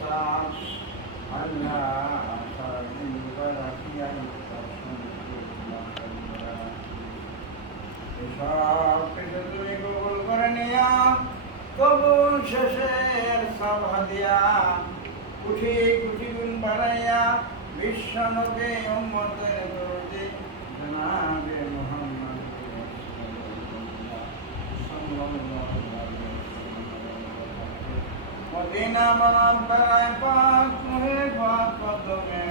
সব কিছু তুমি কবুল করে নিয়া কবুল শেষের সব হাদিয়া কুঠি কুঠি গুণ বাড়াইয়া বিশ্ব নবী উম্মতের দরদে জনাবে মুহাম্মদ মদিনা মুনাওয়ারায় পাক মুহে পাক কদমে